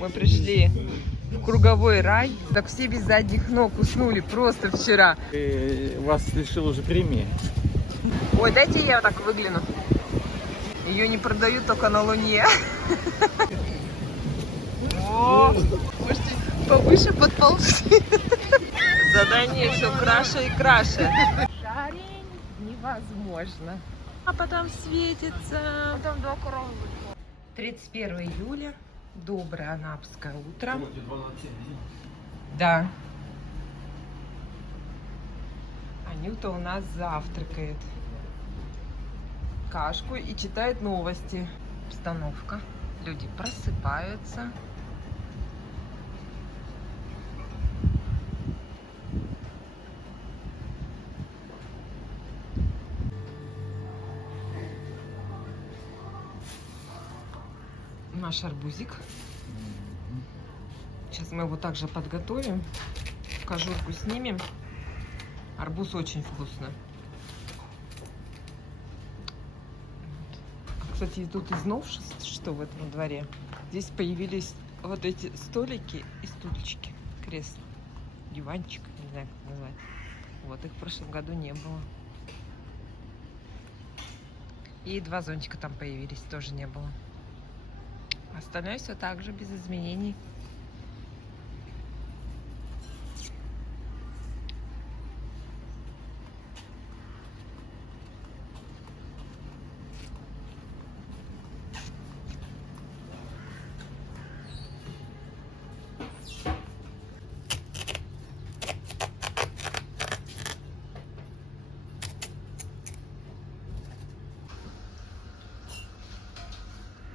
Мы пришли в круговой рай. Так все без задних ног уснули просто вчера. Вас лишил уже премии. Ой, дайте я так выгляну. Ее не продают только на Луне. О, можете повыше подползти. Задание все краше и краше. Жарень невозможно. А потом светится. Потом 2 коровы. 31 июля. Доброе анапское утро. Да. Анюта у нас завтракает. Кашку и читает новости. Обстановка. Люди просыпаются. Наш арбузик. Сейчас мы его также подготовим. Кожурку снимем. Арбуз очень вкусный. Кстати, тут из новшеств, что в этом дворе, здесь появились вот эти столики и стульчики, кресло, диванчик, не знаю, как назвать. Вот их в прошлом году не было. И 2 зонтика там появились, тоже не было. Остальное все так же, без изменений.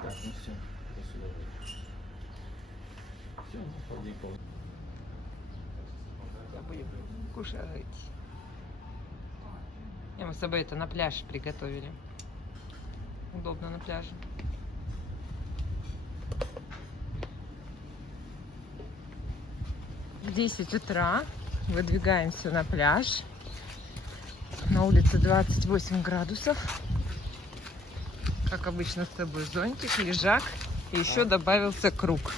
Так, ну все. Все, вполне полно. Кушать. Мы с собой это на пляж приготовили. Удобно на пляже. В 10 утра выдвигаемся на пляж. На улице 28 градусов. Как обычно, с собой зонтик, лежак. И еще добавился круг.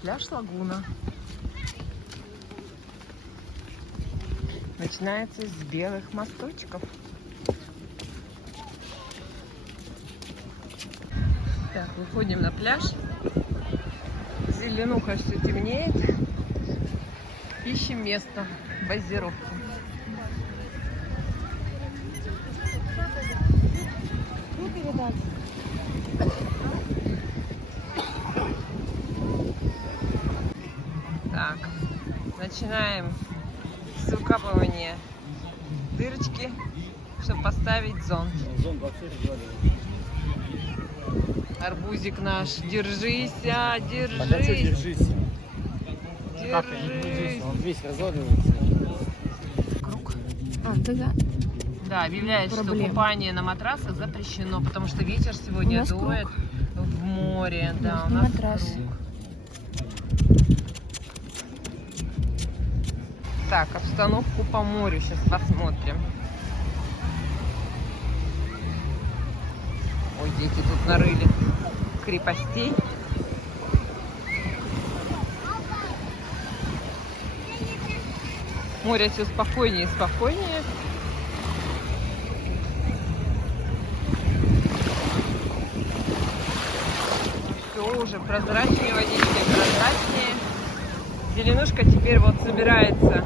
Пляж Лагуна. Начинается с белых мосточков. Так, выходим на пляж. Зеленуха все темнеет. Ищем место базировки. Так, начинаем с выкапывания дырочки, чтобы поставить зонт. Зон вообще Арбузик наш, держись, держись. А что держись? Держись. Он весь разваливается. Круг. Тогда. Да, объявляет, что купание на матрасах запрещено, потому что ветер сегодня дует в море. Да, у нас матрас. круг. Так, обстановку по морю сейчас посмотрим. Ой, дети тут нарыли крепостей. Море все спокойнее и спокойнее. Все уже прозрачнее, водички прозрачнее. Зеленушка теперь вот собирается.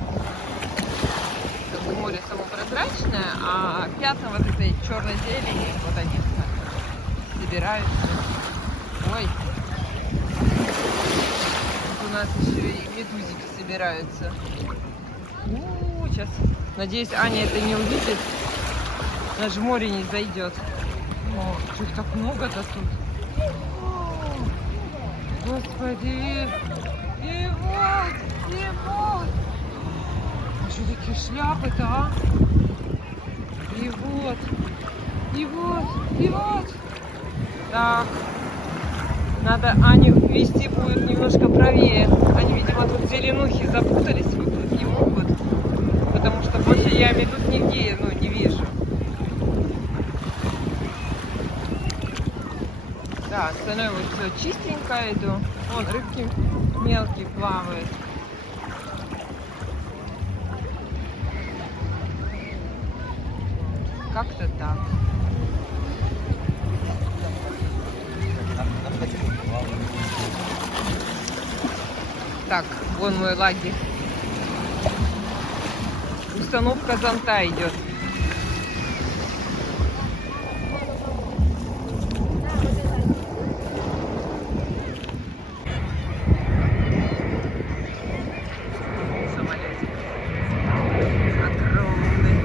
Море само прозрачное, а пятна вот этой черной зелени, вот они собираются. Ой, тут у нас еще и медузики собираются. Сейчас, надеюсь, Аня это не увидит, даже в море не зайдет. О, что их так много-то тут. О, господи, и вот. Что такие шляпы-то, а? И вот. Так. Надо Аню вести будет немножко правее. Они, видимо, тут зеленухи запутались, выплыть не могут. Потому что больше я медуз нигде, не вижу. Да, остальное вот все чистенько иду. Вон рыбки мелкие плавают. Как-то так. Так, вон мой лагерь. Установка зонта идет. Самолетик. Огромный.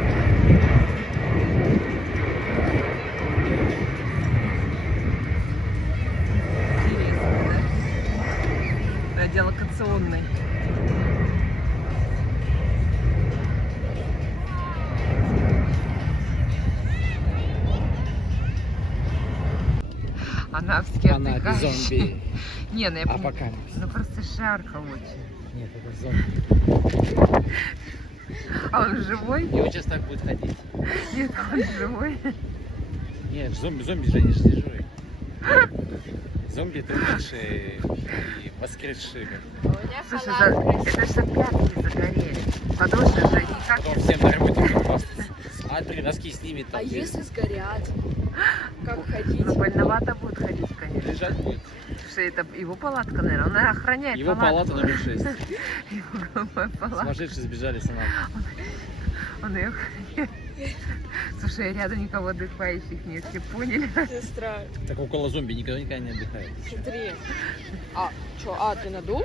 Интересно, да? Радиолокационный. Анапский Анапе отдыхающий. зомби. Не, ну я понимаю. Апокалипсис. Ну просто жарко очень. Нет, это зомби. А он живой? И он сейчас так будет ходить. Нет, он живой. Нет, зомби же они же не живые. Зомби это умершие и воскресшие. Слушай, это же пятки загорели. Подошли же никак Потом всем на работе будут хвастаться. Смотри, носки снимет. А там если сгорят? Как ходить? Ну, больновато будет ходить, конечно. лежать будет. Слушай, это его палатка, наверное. Он охраняет Его палатку. палата номер 6. Его палатка. Сумасшедшие сбежали с Анапы. Он ее охраняет. Слушай, рядом никого отдыхающих нет, все поняли? Сестра, Так около зомби никогда не отдыхает. смотри. А, что, ты надул?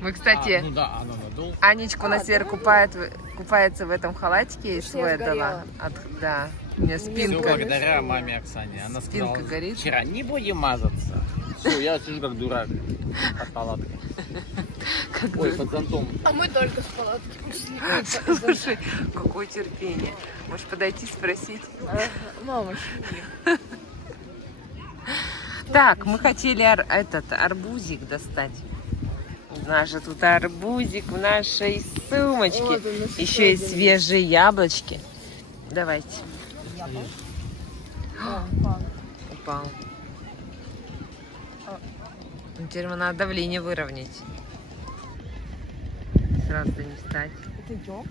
Мы, кстати, Ну да, оно надул. Анечку на север купается в этом халатике из Потому что я этого. Да. У меня Все спинка. благодаря маме Оксане. Она Спинка сказала горит. вчера, не будем мазаться. Все, я сижу как дурак под палаткой. Как Ой, бы. под зонтом. А мы только с палатки ушли. Слушай, какое терпение. Можешь подойти спросить? Мама, Так, мы хотели арбузик достать. У нас же тут арбузик в нашей сумочке. Вот он, нас Еще и особенный. свежие яблочки. Давайте. Упал. Ну, теперь надо давление выровнять. Сразу не встать. Это йога?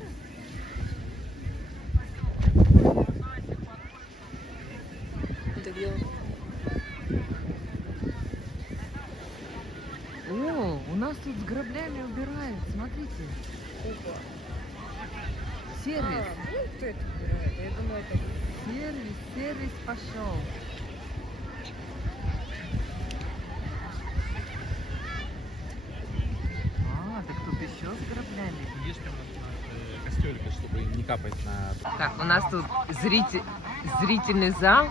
Это где? О, у нас тут с граблями убирают. Смотрите. Сервис. Ну, кто это убирает? Я думаю, это... Сервис пошел. А, так тут еще с граблями. Есть прям костелика, чтобы не капать на... Так, у нас тут зрительный зал.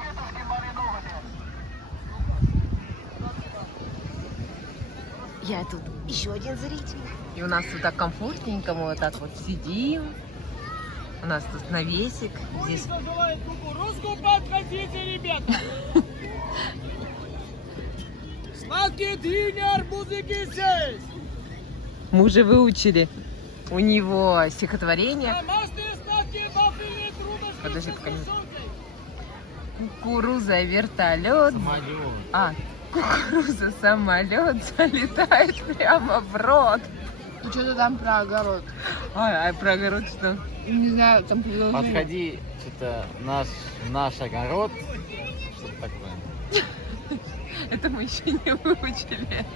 Я тут еще один зритель. И у нас тут так комфортненько, мы вот так вот сидим. У нас тут навесик. Здесь Кукурузку подходите, ребята! Сладкие дыни, арбузики здесь! мы уже выучили у него стихотворение. Домашние сладкие вафельные трубочки. Подожди, пока не... Кукуруза, вертолет. Самолет. А, кукуруза, самолет залетает прямо в рот. Ну, что-то там про огород. А про огород что? Не знаю, там продолжение. Подходи, что-то наш огород. Что-то такое. Это мы еще не выучили.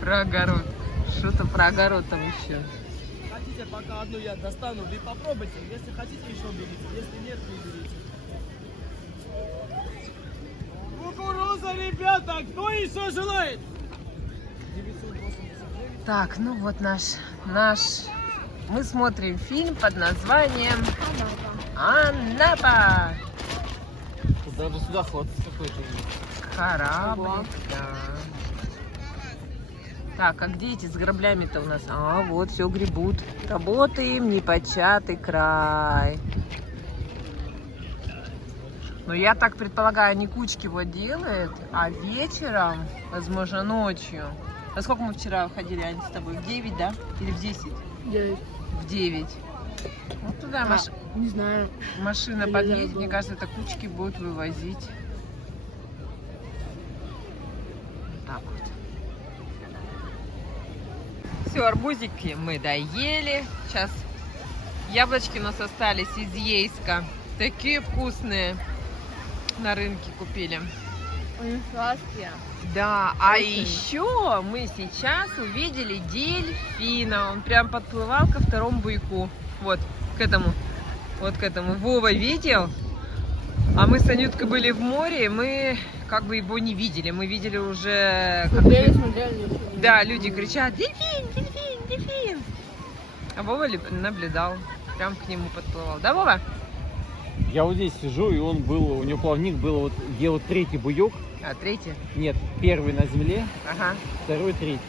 Про огород. Что-то про огород там еще. Хотите, пока одну я достану, вы попробуйте. Если хотите, еще берите. Если нет, не берите. Кукуруза, ребята! Кто еще желает? 989. Так, ну вот наш. Мы смотрим фильм под названием Анапа. Тут даже судоход какой-то есть. Корабль. Да. Так, а где эти с граблями-то у нас? А, вот, все гребут. Работаем, непочатый край. Ну, я так предполагаю, они кучки вот делают, а вечером, возможно, ночью. Во сколько мы вчера ходили, Ань, с тобой? В 9, да? Или в 10? 9. В 9. Вот туда Не знаю. машина Или подъедет, забыла. мне кажется, это кучки будут вывозить. так вот. Все, арбузики мы доели. Сейчас яблочки у нас остались из Ейска. Такие вкусные. На рынке купили. Они сладкие. Да, а Очень. еще мы сейчас увидели дельфина. Он прям подплывал ко второму буйку. Вот, к этому. Вот к этому. Вова видел. А мы с Анюткой были в море, и мы как бы его не видели. Мы видели уже... как Смотрели. Да, люди кричат: дельфин, дельфин, дельфин. А Вова наблюдал. Прям к нему подплывал. Да, Вова? Я вот здесь сижу, и он был, у него плавник был вот, где вот третий буек. А третий? Нет, первый на земле, Ага. второй, третий.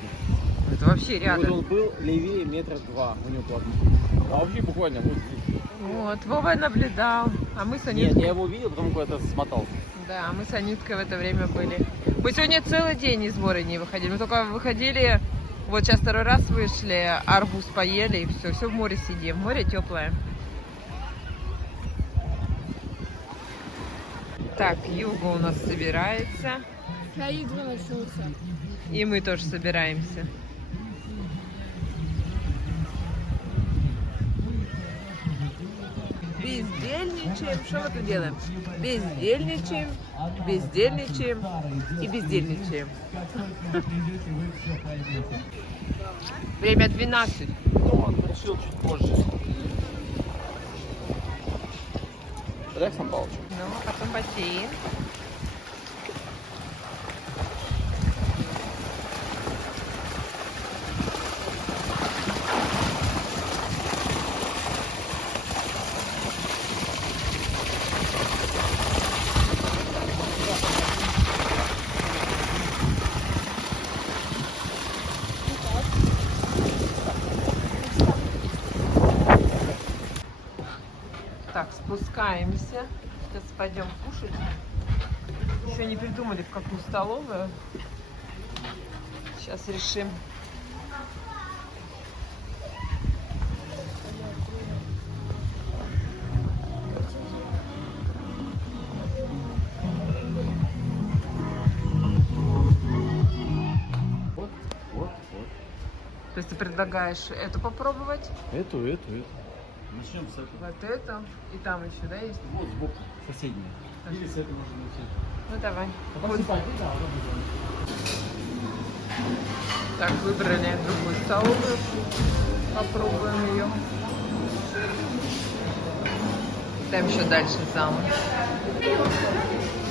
Это вообще И вот рядом. он был левее метра 2 у него плавник. А вообще буквально вот здесь. Вот, Вова наблюдал. А мы с Нет, Анюткой... я его видел, потом куда-то смотался. Да, мы с Анюткой в это время были. Мы сегодня целый день из моря не выходили. Мы только выходили, вот сейчас второй раз вышли, арбуз поели, и все в море сидим. Море теплое. Так, Юга у нас собирается. Вся игры начнутся. И мы тоже собираемся. Бездельничаем. Что мы тут делаем? Бездельничаем, бездельничаем и бездельничаем. Время 12. Ну, он решил чуть позже. Александр Павлович. Ну, потом бассейн. Так, спускаемся. Сейчас пойдем кушать. Еще не придумали, в какую столовую. Сейчас решим. Вот, вот. То есть ты предлагаешь эту попробовать, Эту. Начнем с этого. вот эту, и там еще, да, есть? Вот сбоку, соседняя. Или с этой можно начать. Ну давай. Вот. Так, выбрали другую столовую. Попробуем ее. Там еще дальше замок.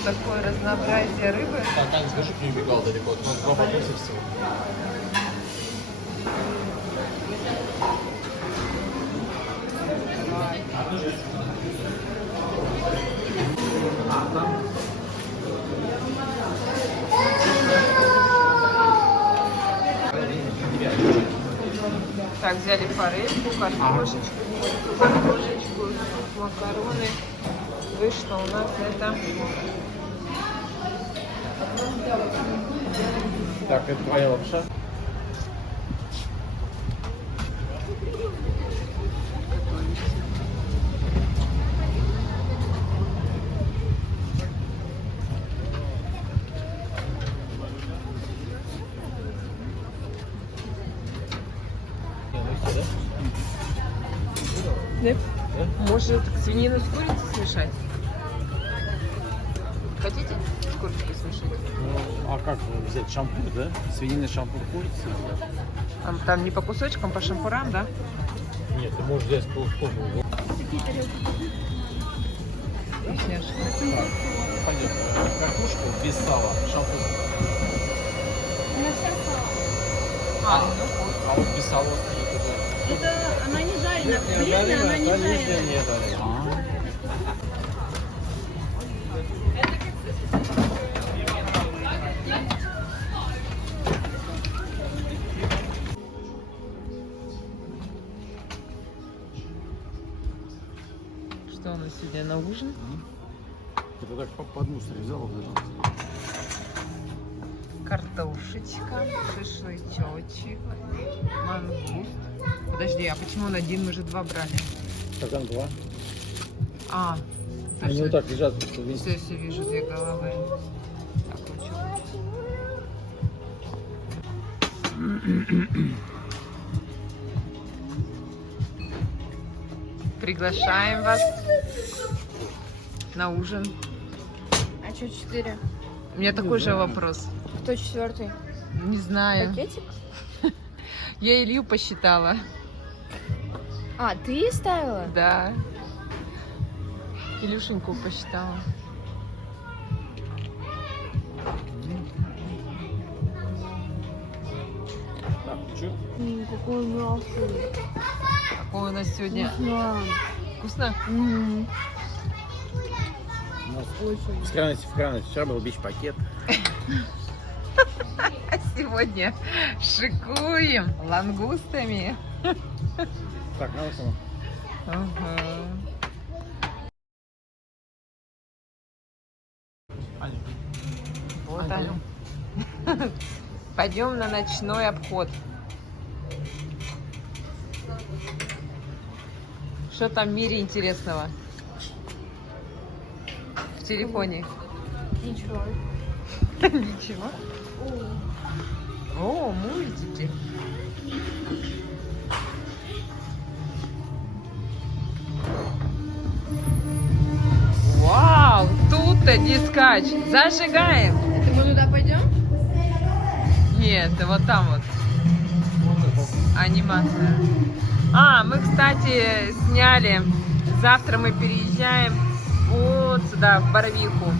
Такое разнообразие рыбы. Так, Аня, скажи, не убегал далеко, у нас 2 вопроса всего. Так, взяли форельку, картошечку, картошечку, макароны. Вышло у нас это. Так, это твоя лапша. Да? Может, свинину с курицей смешать? Хотите с курицей смешать? Ну, а как взять шампур, да? Свинина, шампур, курица. Там не по кусочкам, по шампурам, да? Нет, ты можешь взять полкожу. Вкусняшка. Понятно. Картошку без сала, шампур. А, А вот без сала вот Это она не жарена. Блин, она не жарена. не жарена. что у нас сегодня на ужин? Это так по одну срезал, даже. Картошечка, шашлычочек, мангуст. Подожди, а почему он один? Мы же 2 брали. Стакан 2. А, Они вот так лежат просто вместе. все вижу, 2 головы. Так, лучок. Приглашаем вас на ужин. А что 4? У меня такой же вопрос. Кто 4? Не знаю. Пакетик? Я Илью посчитала. А, ты ставила? Да. Илюшеньку посчитала. Так, чё? Какой мягкий. Какой у нас сегодня? Да. Вкусно? У нас с крайности в крайность. Вчера был бич-пакет. А сегодня шикуем лангустами. Так, надо само. Ага. Аня. Вот он. Пойдем на ночной обход. Что там в мире интересного? В телефоне. Ничего. Ничего. О, мультики. Вау, тут-то дискач. Зажигаем. Это мы туда пойдем? Нет, вот там вот. Анимация. А, мы, кстати, сняли. Завтра мы переезжаем вот сюда, в Барвиху.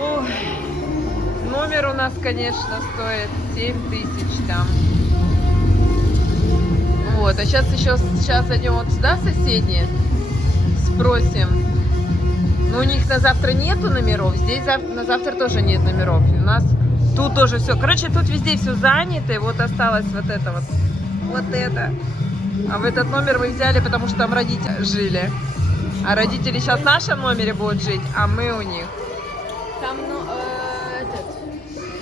Ой. Номер у нас, конечно, стоит 7000 там. Вот, а сейчас зайдем вот сюда, соседние, спросим. Но у них на завтра нету номеров, здесь на завтра тоже нет номеров. И у нас тут тоже все. Короче, тут везде все занято, и вот осталось вот это вот. Вот это. А в этот номер мы взяли, потому что там родители жили. А родители сейчас в нашем номере будут жить, а мы у них. Там, ну,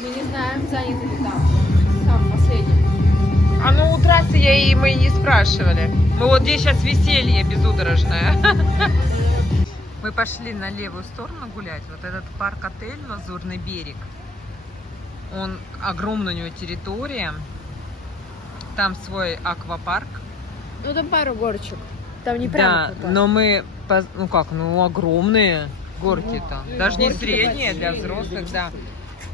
мы не знаем, занят ли там. Там последний. А ну у трассы мы не спрашивали. Мы вот здесь сейчас веселье безудержное. Мы пошли на левую сторону гулять. Вот этот парк-отель «Лазурный берег». Он огромная, у него территория. Там свой аквапарк. Ну, там пару горочек. Там не Да, прямо туда. но мы, огромные горки там. Ну, Даже не горки средние, для такие. взрослых, да.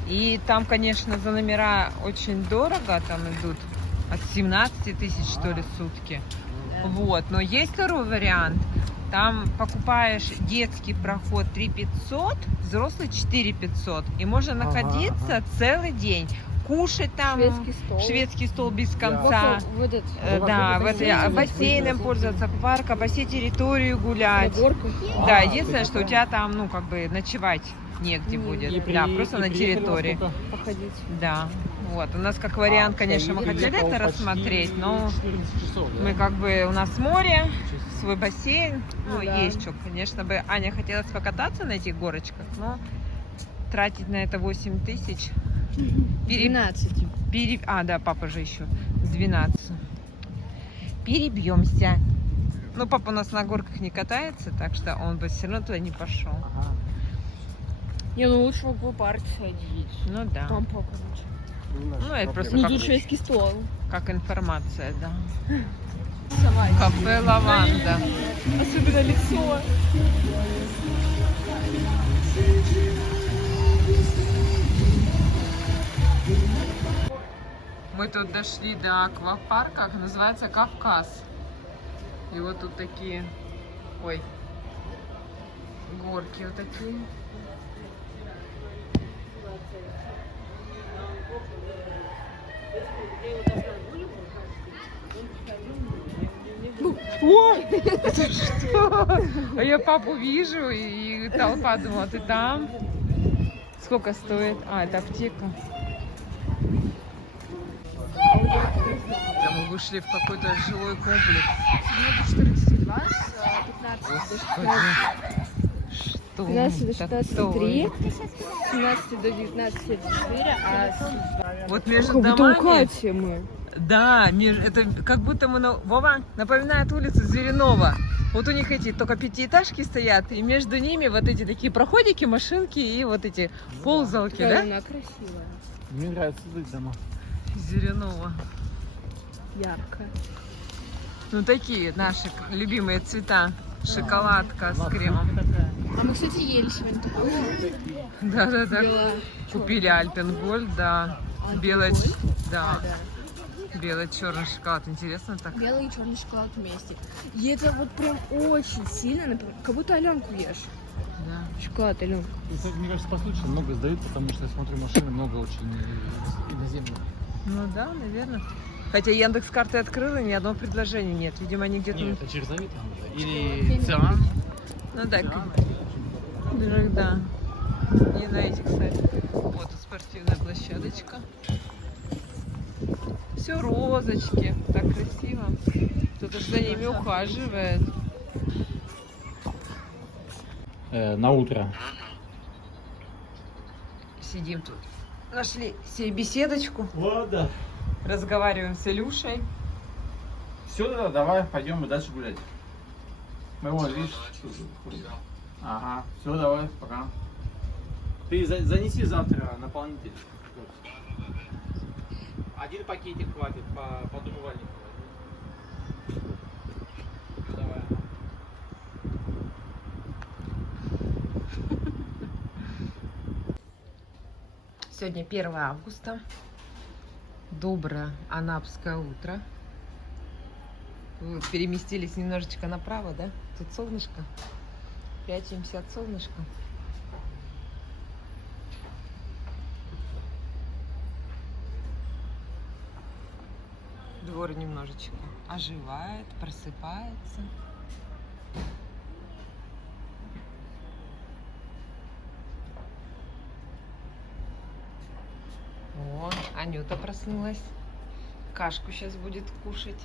И там, конечно, за номера очень дорого, там идут от 17 тысяч, что ли, в сутки. Да. Вот, но есть второй вариант. Там покупаешь детский проход 3500, взрослый 4500. И можно находиться целый день. Кушать там. Шведский стол без конца. Вот этот. Да, бассейн. бассейном пользоваться, парк, по всей территории гулять. На горках. Да, единственное, что у тебя там, ну, как бы ночевать негде будет. Да, просто на территории. Походить. Да. Вот. У нас как вариант, конечно, мы хотели это рассмотреть, но мы как бы, у нас море, свой бассейн, ну, да. есть что. Конечно бы Аня хотела покататься на этих горочках, но тратить на это 8000. 12. Да, папа же еще с 12. Перебьемся. Ну, папа у нас на горках не катается, так что он бы все равно туда не пошел. Не, ну лучше в аквапарк сходить. Ну да. Там покруче. Ну, это просто Ну, как, тут шведский стол. как информация, да. Сама. Кафе «Лаванда». Особенно лицо. Мы тут дошли до аквапарка, называется Кавказ. И вот тут такие, горки вот такие. Ой, это что? А я папу вижу, и толпа думала, ты там? Сколько стоит? А, это аптека. Мы вышли в какой-то жилой комплекс. 42 с 15 до 16. Что? 15 до 16 такое? 3, 17 до 19 4, а Вот между как будто у домами. Кати мы. Да, это как будто мы Вова напоминает улицу Зверинова. Вот у них эти только пятиэтажки стоят, и между ними вот эти такие проходики, машинки и вот эти ползалки, Какая да? она красивая. Мне нравится жить дома. Зеленого. Ярко. Ну, такие наши любимые цвета. Шоколадка с кремом. А мы, кстати, ели сегодня такую. Да-да-да. Белая. Купили Альпенгольд, да. Белый, да. Да. Белый-черный шоколад. Интересно так? Белый и черный шоколад вместе. И это вот прям очень сильно, например, как будто Аленку ешь. Да. Шоколад Аленка. Мне кажется, по случаю много сдают, потому что я смотрю, машины много очень иноземных. Ну да, наверное. Хотя Яндекс карты открыла, ни одного предложения нет. Видимо, они где-то... Нет, это через Авито надо. Или ЦИАН. Ну да, да. Не на этих сайтах. Вот тут спортивная площадочка. Все розочки. Так красиво. Кто-то же за ними ухаживает. На утро. Сидим тут. Нашли себе беседочку. Вот, да. Разговариваем с Илюшей. Все, да, давай, пойдем дальше гулять. Мы вон, видишь, ага, все, давай, пока. Ты занеси завтра наполнитель. Один пакетик хватит по умывальнику. Давай. Сегодня 1 августа. Доброе анапское утро. Вы переместились немножечко направо, да? Тут солнышко. Прячемся от солнышка. Двор немножечко оживает, просыпается. О, Анюта проснулась. Кашку сейчас будет кушать.